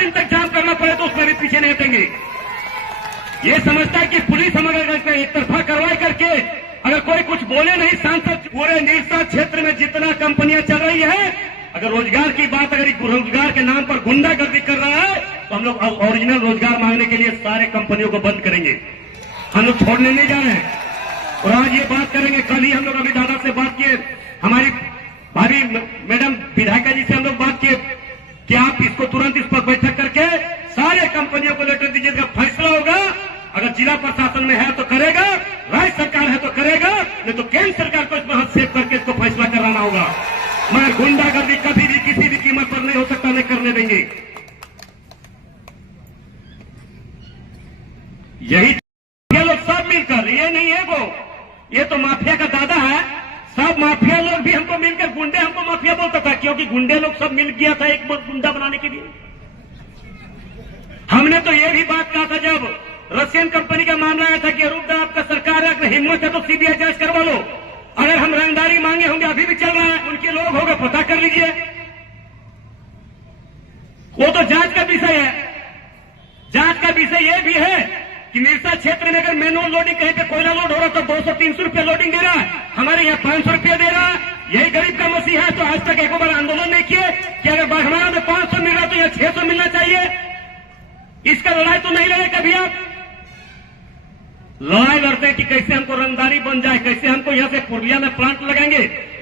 दिन तक जाम करना पड़े तो उसमें भी पीछे नहीं हटेंगे। ये समझता है कि पुलिस हम अगर एक तरफा कार्रवाई करके अगर कोई कुछ बोले नहीं, सांसद पूरे निरसा क्षेत्र में जितना कंपनियां चल रही है, अगर रोजगार की बात अगर रोजगार के नाम पर गुंडागर्दी कर रहा है तो हम लोग ओरिजिनल रोजगार मांगने के लिए सारे कंपनियों को बंद करेंगे। हम लोग छोड़ने नहीं जा रहे हैं और आज ये बात करेंगे। कल ही हम लोग अभी दादा से बात किए, हमारी भाभी मैडम विधायिका जी से हम लोग बात किए कि आप इसको तुरंत इस पर बैठक करके सारे कंपनियों को लेटर दीजिए। इसका फैसला होगा, अगर जिला प्रशासन में है तो करेगा, राज्य सरकार है तो करेगा, नहीं तो केंद्र सरकार को इसमें हस्तक्षेप करके इसको फैसला कराना होगा। मगर गुंडागर्दी कभी भी किसी भी कीमत पर नहीं हो सकता, नहीं करने देंगे। यही ये लोग सब मिलकर, ये नहीं है वो, ये तो माफिया का दादा है। सब माफिया लोग भी हमको मिलकर, गुंडे हमको माफिया बोलता था क्योंकि गुंडे लोग सब मिल गया था एक गुंडा बनाने के लिए। हमने तो ये भी बात कहा था जब रशियन कंपनी का मामला आया था कि अरूप आपका सरकार है, अगर हिम्मत है तो सीबीआई जांच करवा लो। अगर हम रंगदारी मांगे होंगे, अभी भी चल रहा है, उनके लोग होंगे, पता कर लीजिए। वो तो जांच का विषय है। जांच का विषय यह भी है कि निरसा क्षेत्र में अगर मैनुअल लोडिंग कहीं पे कोयला लोड हो रहा तो 200-300 रुपया लोडिंग दे रहा है, हमारे यहाँ 500 रुपया दे रहा है। यही गरीब का मसीहा है। तो आज तक एक बार आंदोलन नहीं किए कि अगर बाघमारा में 500 मिल रहा तो यहाँ 600 मिलना चाहिए। इसका लड़ाई तो नहीं लड़े कभी आप। लड़ाई लड़ते हैं कि कैसे हमको रंगदारी बन जाए, कैसे हमको यहाँ से पुरलिया में प्लांट लगाएंगे।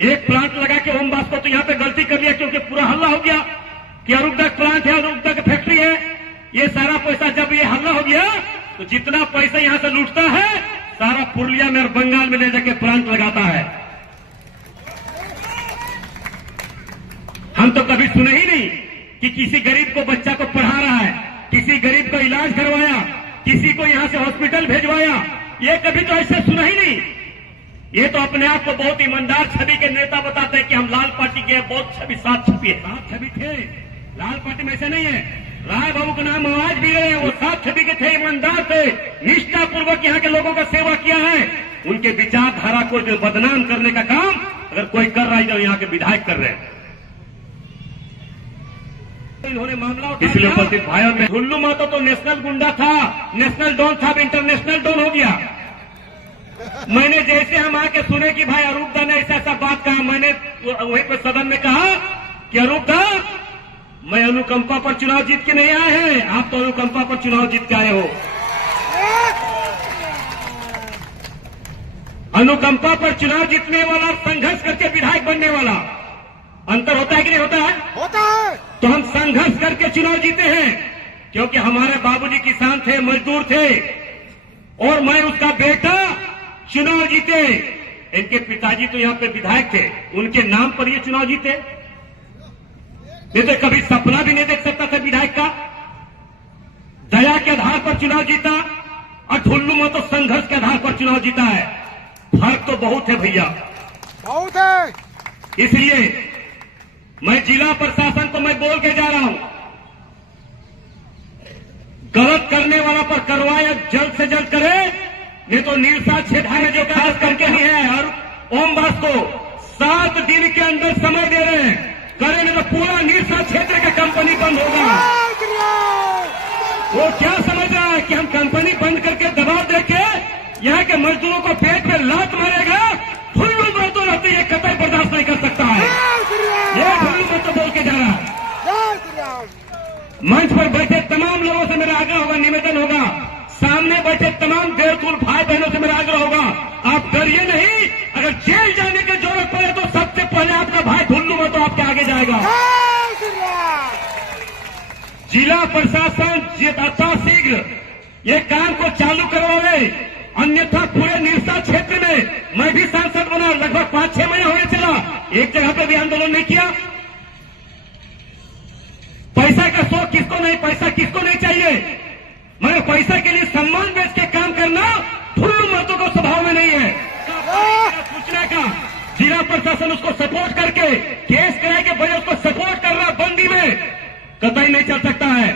एक प्लांट लगा के ओम बास को तो यहाँ पे गलती कर लिया क्योंकि पूरा हल्ला हो गया कि अरूपदा प्लांट है, अरूपदा की फैक्ट्री है। ये सारा पैसा जब ये हल्ला हो गया तो जितना पैसा यहाँ से लूटता है सारा पुरलिया में और बंगाल में ले जाके प्लांट लगाता है। हम तो कभी सुने ही नहीं कि किसी गरीब को बच्चा को पढ़ा रहा है, किसी गरीब को इलाज करवाया, किसी को यहां से हॉस्पिटल भेजवाया। ये कभी तो ऐसे सुना ही नहीं। ये तो अपने आप को बहुत ईमानदार छवि के नेता बताते हैं कि हम लाल पार्टी के बहुत छवि, सात छवि है, सात छवि थे। लाल पार्टी में ऐसे नहीं है। राय बाबू का नाम आज भी रहे, वो सात छवि के थे, ईमानदार थे, निष्ठापूर्वक यहाँ के लोगों का सेवा किया है। उनके विचारधारा को जो बदनाम करने का काम अगर कोई कर रहा है तो यहाँ के विधायक कर रहे हैं। इन्होंने मामला इसलिए उपस्थित भाइयों में ढुल्लू महतो तो नेशनल गुंडा था, नेशनल डॉन था, इंटरनेशनल डॉन हो गया। मैंने जैसे हम आके सुने कि भाई अरूपदा ने ऐसा बात कहा, मैंने वहीं पर सदन में कहा कि अरूपदा, मैं अनुकंपा पर चुनाव जीत के नहीं आए हैं, आप तो अनुकंपा पर चुनाव जीत के आए हो। अनुकंपा पर चुनाव जीतने वाला, संघर्ष करके विधायक बनने वाला, अंतर होता है कि नहीं होता है? होता है। तो हम संघर्ष करके चुनाव जीते हैं क्योंकि हमारे बाबूजी किसान थे, मजदूर थे और मैं उसका बेटा चुनाव जीते। इनके पिताजी तो यहाँ पे विधायक थे, उनके नाम पर ये चुनाव जीते। ये तो कभी सपना भी नहीं देख सकता था विधायक का। दया के आधार पर चुनाव जीता और ढुल्लू में तो संघर्ष के आधार पर चुनाव जीता है। फर्क तो बहुत है भैया, बहुत है। इसलिए मैं जिला प्रशासन को मैं बोल के जा रहा हूं, गलत करने वाला पर कार्रवाई जल्द से जल्द करे, नहीं तो निरसा क्षेत्र में जो खास करके ही है और ओम बास को 7 दिन के अंदर समय दे रहे हैं, करें नहीं तो पूरा निरसा क्षेत्र का कंपनी बंद होगा। वो क्या समझ रहा है कि हम कंपनी बंद करके दबाव देके यहाँ के मजदूरों को पेट में लात मारेगा? ढुल्लू महतो रहते ये कतई बर्दाश्त नहीं कर सकता है। ये ढुल्लू महतो बोल के जा रहा है। मंच पर बैठे तमाम लोगों से मेरा आग्रह होगा, निवेदन होगा, सामने बैठे तमाम देवतुल भाई बहनों से मेरा आग्रह होगा, आप डरिए नहीं। अगर जेल जाने की जरूरत पड़े तो सबसे पहले आपका भाई ढुल्लू महतो आपके आगे जाएगा। जिला प्रशासन यथाशीघ्र ये काम को चालू करवावे, अन्यथा पूरे निरसा क्षेत्र में मैं भी सांसद बना, लगभग 5-6 महीने होने चला, एक जगह पे भी आंदोलन नहीं किया। पैसा का शौक किसको नहीं, पैसा किसको नहीं चाहिए, मगर पैसा के लिए सम्मान बेच के काम करना ढुल्लू महतो को स्वभाव में नहीं है। पूछने का जिला प्रशासन उसको सपोर्ट करके केस कराए के बजाय उसको सपोर्ट कर रहा बंदी में कतई नहीं चल सकता है।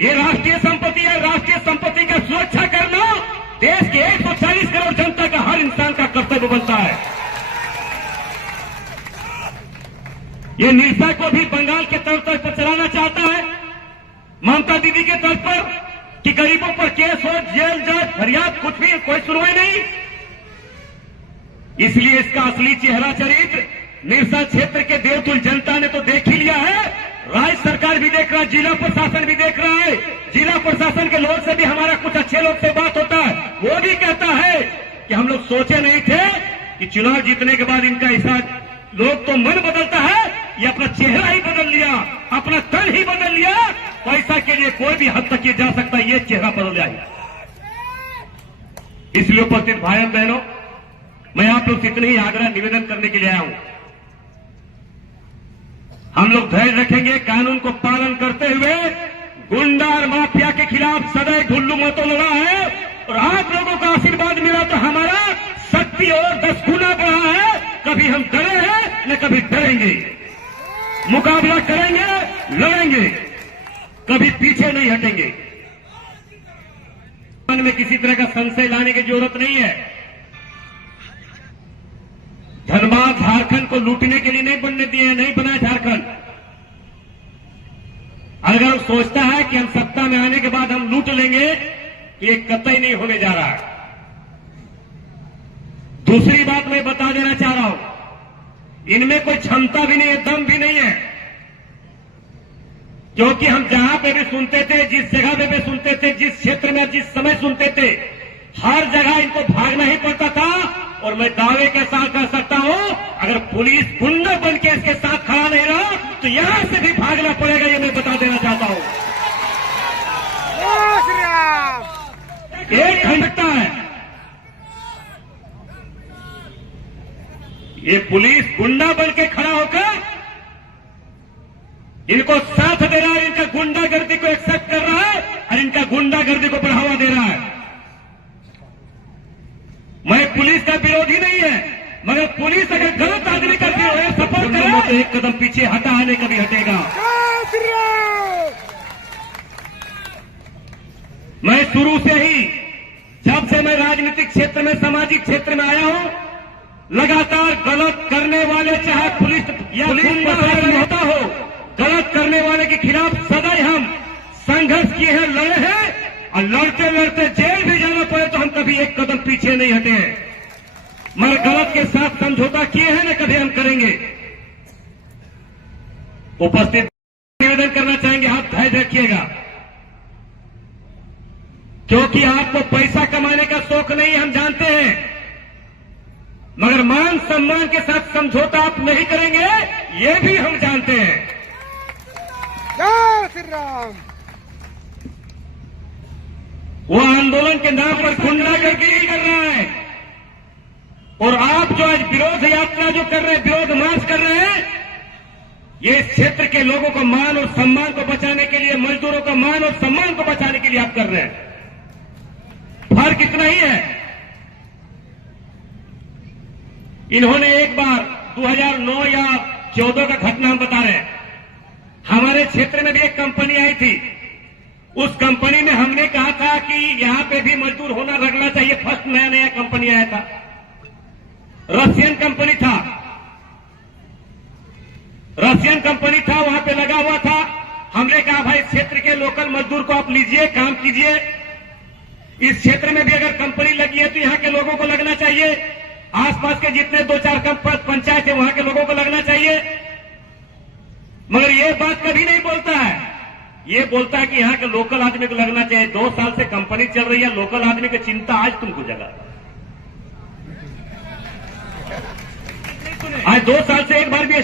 ये राष्ट्रीय संपत्ति है, राष्ट्रीय संपत्ति का सुरक्षा करना देश के 140 करोड़ जनता का, हर इंसान का कर्तव्य बनता है। ये निरसा को भी बंगाल के तर्ज पर चलाना चाहता है। ममता दीदी के तर्ज पर कि गरीबों पर केस हो, जेल जज फरियाद, कुछ भी, कोई सुनवाई नहीं। इसलिए इसका असली चेहरा चरित्र निरसा क्षेत्र के देवतुल जनता ने तो देख ही लिया है। राज्य सरकार भी देख रहा है, जिला प्रशासन भी देख रहा है। जिला प्रशासन के लोग से भी हमारा कुछ अच्छे लोग से बात होता है, वो भी कहता है कि हम लोग सोचे नहीं थे कि चुनाव जीतने के बाद इनका ऐसा, लोग तो मन बदलता है, ये अपना चेहरा ही बदल लिया, अपना तन ही बदल लिया। पैसा के लिए कोई भी हद तक किया जा सकता है, ये चेहरा बदल जाएगा। इसलिए उपस्थित भाइयों बहनों, मैं आप लोग से इतने ही आग्रह निवेदन करने के लिए आया हूं। हम लोग धैर्य रखेंगे, कानून को पालन करते हुए गुंडा और माफिया के खिलाफ सदैव ढुल्लू मतों लड़ा है, और आप लोगों का आशीर्वाद मिला तो हमारा शक्ति और 10 गुना बढ़ा है। कभी हम डरे हैं न कभी डरेंगे, मुकाबला करेंगे, लड़ेंगे, कभी पीछे नहीं हटेंगे। मन में किसी तरह का संशय लाने की जरूरत नहीं है। धनबाद झारखंड को लूटने के लिए नहीं बनने दिए, नहीं बनाए झारखंड। अगर सोचता है कि हम सत्ता में आने के बाद हम लूट लेंगे, तो ये कतई नहीं होने जा रहा है। दूसरी बात मैं बता देना चाह रहा हूं, इनमें कोई क्षमता भी नहीं है, दम भी नहीं है। क्योंकि हम जहां पे भी सुनते थे, जिस जगह पे भी सुनते थे, जिस क्षेत्र में जिस समय सुनते थे, हर जगह इनको भागना ही पड़ता था। और मैं दावे के साथ कर सकता हूं, अगर पुलिस गुंडा बन के इसके साथ खड़ा नहीं रहा तो यहां से भी भागना पड़ेगा, ये मैं बता देना चाहता हूं। एक खंडता है, ये पुलिस गुंडा बन के खड़ा होकर इनको साथ दे रहा है, इनका गुंडागर्दी को एक्सेप्ट कर रहा है और इनका गुंडागर्दी को बढ़ावा दे रहा है। मैं पुलिस का विरोधी नहीं है, मगर पुलिस अगर गलत आदमी का सपोर्ट करे तो एक कदम पीछे हटा आने कभी हटेगा। मैं शुरू से ही, जब से मैं राजनीतिक क्षेत्र में, सामाजिक क्षेत्र में आया हूं, लगातार गलत करने वाले, चाहे पुलिस या प्रशासन होता हो, गलत करने वाले के खिलाफ सदैव हम संघर्ष किए हैं, लड़े हैं, और लड़ते लड़ते जेल भी जाना पड़े तो हम कभी एक कदम पीछे नहीं हटे हैं। मगर गलत के साथ समझौता किए हैं, न कभी हम करेंगे। उपस्थित निवेदन करना चाहेंगे, आप धैर्य रखिएगा, क्योंकि आपको पैसा कमाने का शौक नहीं, हम जानते हैं, मगर मान सम्मान के साथ समझौता आप नहीं करेंगे, ये भी हम जानते हैं। जय श्री राम। वो आंदोलन के नाम पर गुंडागर्दी कर रहा है, और आप जो आज विरोध यात्रा जो कर रहे हैं, विरोध मार्च कर रहे हैं, ये इस क्षेत्र के लोगों को मान और सम्मान को बचाने के लिए, मजदूरों का मान और सम्मान को बचाने के लिए आप कर रहे हैं। फर्क इतना ही है, इन्होंने एक बार 2009 या 14 का घटना हम बता रहे हैं, हमारे क्षेत्र में भी एक कंपनी आई थी। उस कंपनी में हमने कहा था कि यहां पे भी मजदूर होना रखना चाहिए। फर्स्ट नया नया कंपनी आया था, रशियन कंपनी था, रशियन कंपनी था, वहां पे लगा हुआ था। हमने कहा भाई क्षेत्र के लोकल मजदूर को आप लीजिए, काम कीजिए। इस क्षेत्र में भी अगर कंपनी लगी है तो यहां के लोगों को लगना चाहिए, आसपास के जितने 2-4 पंचायत है वहां के लोगों को लगना चाहिए। मगर ये बात कभी नहीं बोलता है, ये बोलता है कि यहां के लोकल आदमी को लगना चाहिए। 2 साल से कंपनी चल रही है, लोकल आदमी की चिंता आज तुमको जगा। आज 2 साल से एक बार भी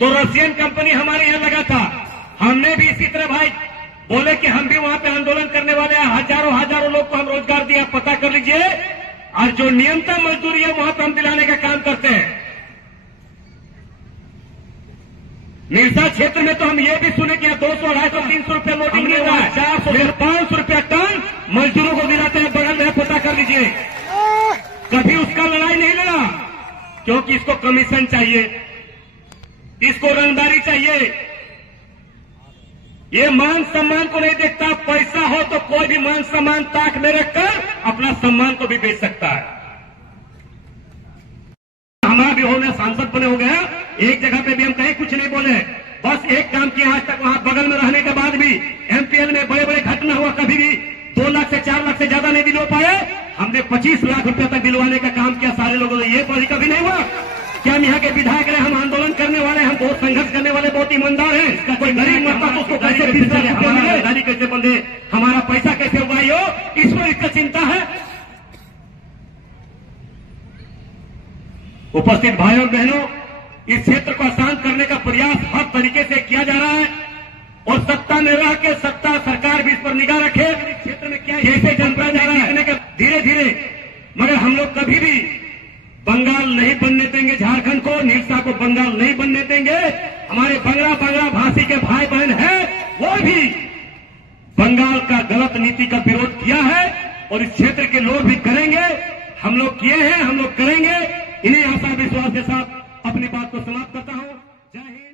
तो रशियन कंपनी हमारे यहां लगा था। हमने भी इसी तरह भाई बोले कि हम भी वहां पे आंदोलन करने वाले हैं, हजारों लोग को हम रोजगार दिया, पता कर लीजिए। और जो न्यूनतम मजदूरी है वहां पर हम दिलाने का काम करते हैं। निरसा क्षेत्र में तो हम ये भी सुने कि 200, 250, 300 रुपया लोडिंग मिल रहा है, 400, 500 रुपया टन मजदूरों को दिलाते हैं। बगल में पता कर लीजिए, कभी उसका लड़ाई नहीं लड़ा, क्योंकि इसको कमीशन चाहिए, इसको रंगदारी चाहिए। ये मान सम्मान को नहीं देखता। पैसा हो तो कोई भी मान सम्मान ताक में रखकर अपना सम्मान को भी बेच सकता है। हमारा भी होने सांसद बने हो गया, एक जगह पे भी हम कहीं कुछ नहीं बोले, बस एक काम किया आज तक, वहां बगल में रहने के बाद भी एमपीएल लाख से 4 लाख से ज्यादा नहीं दिलवा पाए, हमने 25 लाख रुपए तक दिलवाने का काम किया सारे लोगों ने। ये कभी नहीं हुआ कि हम यहाँ के विधायक रहे, हम आंदोलन करने वाले, हम बहुत संघर्ष करने वाले, बहुत ईमानदार हैं। कोई गरीब मरता तो उसको कैसे 20 लाख रुपया मिले, गाड़ी कैसे बंधे, हमारा पैसा कैसे उगाई हो, इस पर इसका चिंता है। उपस्थित भाइयों और बहनों, इस क्षेत्र को अशांत करने का प्रयास हर तरीके से किया जा रहा है और सत्ता में रह के सत्ता सरकार भी इस पर निगाह रखे। इस क्षेत्र में क्या जैसे जनता जा रहा है धीरे धीरे, मगर हम लोग कभी भी बंगाल नहीं बनने देंगे। झारखंड को, निरसा को बंगाल नहीं बनने देंगे। हमारे बंगला भाषी के भाई बहन हैं, वो भी बंगाल का गलत नीति का विरोध किया है और इस क्षेत्र के लोग भी करेंगे। हम लोग किए हैं, हम लोग करेंगे। इन्हीं आशा विश्वास के साथ अपनी बात को समाप्त करता हूं। जय हिंद।